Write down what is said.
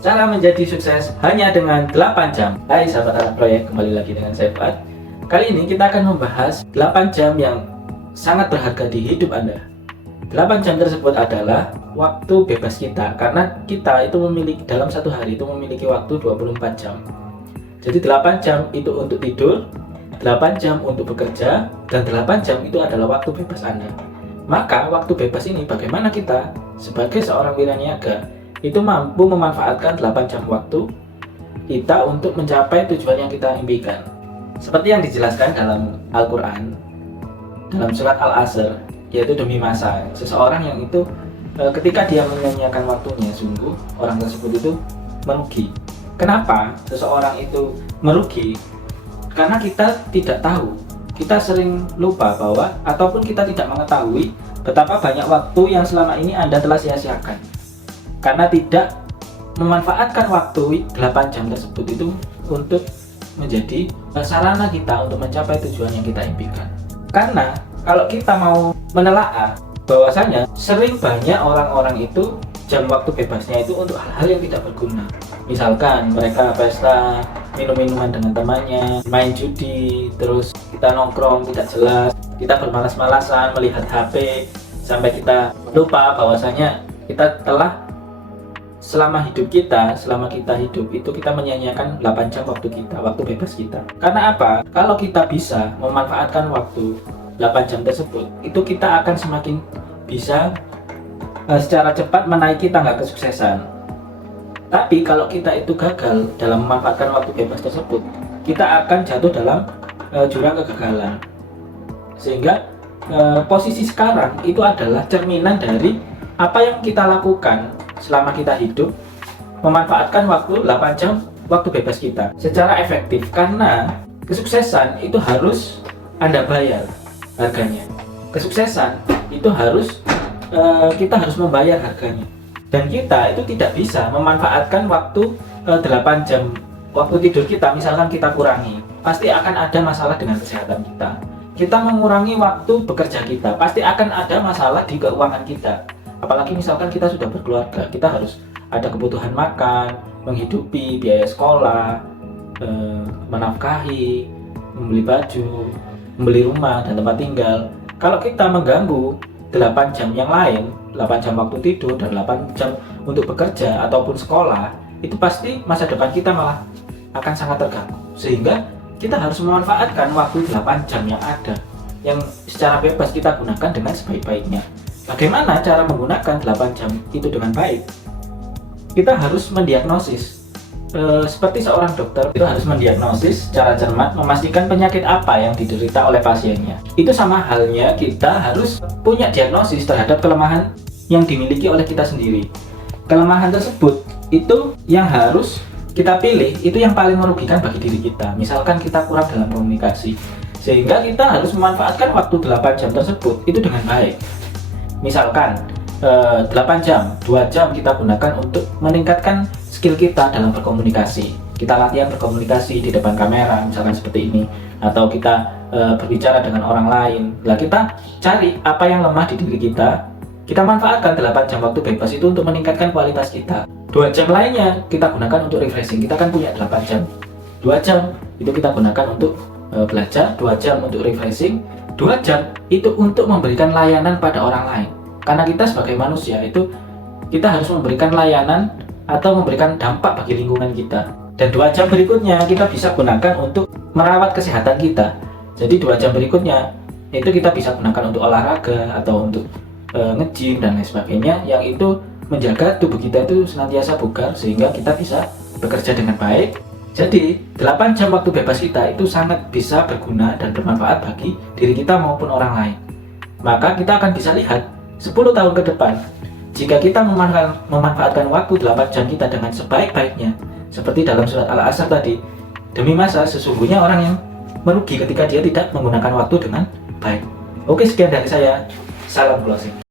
Cara menjadi sukses hanya dengan 8 jam. Hai sahabat anak proyek, kembali lagi dengan saya Fuad. Kali ini kita akan membahas 8 jam yang sangat berharga di hidup Anda. 8 jam tersebut adalah waktu bebas kita, karena kita itu memiliki dalam satu hari itu memiliki waktu 24 jam. Jadi 8 jam itu untuk tidur, 8 jam untuk bekerja, dan 8 jam itu adalah waktu bebas Anda. Maka waktu bebas ini bagaimana kita sebagai seorang wiraniaga itu mampu memanfaatkan 8 jam waktu kita untuk mencapai tujuan yang kita impikan. Seperti yang dijelaskan dalam Al-Quran, dalam surat Al-Asr, yaitu demi masa. Seseorang yang itu ketika dia menyanyiakan waktunya, sungguh orang tersebut itu merugi. Kenapa seseorang itu merugi? Karena kita tidak tahu, kita sering lupa bahwa ataupun kita tidak mengetahui betapa banyak waktu yang selama ini Anda telah sia-siakan karena tidak memanfaatkan waktu 8 jam tersebut itu untuk menjadi sarana kita untuk mencapai tujuan yang kita impikan. Karena kalau kita mau menelaah bahwasanya sering banyak orang-orang itu jam waktu bebasnya itu untuk hal-hal yang tidak berguna. Misalkan mereka pesta, minum-minuman dengan temannya, main judi, terus kita nongkrong tidak jelas, kita bermalas-malasan melihat HP sampai kita lupa bahwasanya kita telah selama kita hidup itu kita menyanyiakan 8 jam waktu kita, waktu bebas kita. Karena apa? Kalau kita bisa memanfaatkan waktu 8 jam tersebut, itu kita akan semakin bisa secara cepat menaiki tangga kesuksesan. Tapi kalau kita itu gagal dalam memanfaatkan waktu bebas tersebut, kita akan jatuh dalam jurang kegagalan. Sehingga posisi sekarang itu adalah cerminan dari apa yang kita lakukan selama kita hidup, memanfaatkan waktu 8 jam waktu bebas kita secara efektif. Karena kesuksesan itu harus Anda bayar harganya. Kesuksesan itu harus kita harus membayar harganya. Dan kita itu tidak bisa memanfaatkan waktu 8 jam waktu tidur kita, misalkan kita kurangi, pasti akan ada masalah dengan kesehatan kita. Kita mengurangi waktu bekerja kita, pasti akan ada masalah di keuangan kita. Apalagi misalkan kita sudah berkeluarga, kita harus ada kebutuhan makan, menghidupi, biaya sekolah, menafkahi, membeli baju, membeli rumah dan tempat tinggal. Kalau kita mengganggu 8 jam yang lain, 8 jam waktu tidur dan 8 jam untuk bekerja ataupun sekolah, itu pasti masa depan kita malah akan sangat terganggu. Sehingga kita harus memanfaatkan waktu 8 jam yang ada, yang secara bebas kita gunakan dengan sebaik-baiknya. Bagaimana cara menggunakan 8 jam itu dengan baik? Kita harus mendiagnosis. Seperti seorang dokter itu harus mendiagnosis secara cermat, memastikan penyakit apa yang diderita oleh pasiennya. Itu sama halnya kita harus punya diagnosis terhadap kelemahan yang dimiliki oleh kita sendiri. Kelemahan tersebut itu yang harus kita pilih, itu yang paling merugikan bagi diri kita. Misalkan kita kurang dalam komunikasi, sehingga kita harus memanfaatkan waktu 8 jam tersebut itu dengan baik. Misalkan 8 jam, 2 jam kita gunakan untuk meningkatkan skill kita dalam berkomunikasi. Kita latihan berkomunikasi di depan kamera, misalkan seperti ini. Atau kita berbicara dengan orang lain. Lah kita cari apa yang lemah di diri kita. Kita manfaatkan 8 jam waktu bebas itu untuk meningkatkan kualitas kita. 2 jam lainnya kita gunakan untuk refreshing. Kita kan punya 8 jam. 2 jam itu kita gunakan untuk belajar, 2 jam untuk refreshing, 2 jam itu untuk memberikan layanan pada orang lain. Karena kita sebagai manusia itu kita harus memberikan layanan atau memberikan dampak bagi lingkungan kita. Dan 2 jam berikutnya kita bisa gunakan untuk merawat kesehatan kita. Jadi 2 jam berikutnya itu kita bisa gunakan untuk olahraga atau untuk nge-gym dan lain sebagainya, yang itu menjaga tubuh kita itu senantiasa bugar sehingga kita bisa bekerja dengan baik. Jadi 8 jam waktu bebas kita itu sangat bisa berguna dan bermanfaat bagi diri kita maupun orang lain. Maka kita akan bisa lihat 10 tahun ke depan, jika kita memanfaatkan waktu 8 jam kita dengan sebaik-baiknya, seperti dalam surat Al-Asr tadi, demi masa sesungguhnya orang yang merugi ketika dia tidak menggunakan waktu dengan baik. Oke, sekian dari saya. Salam closing.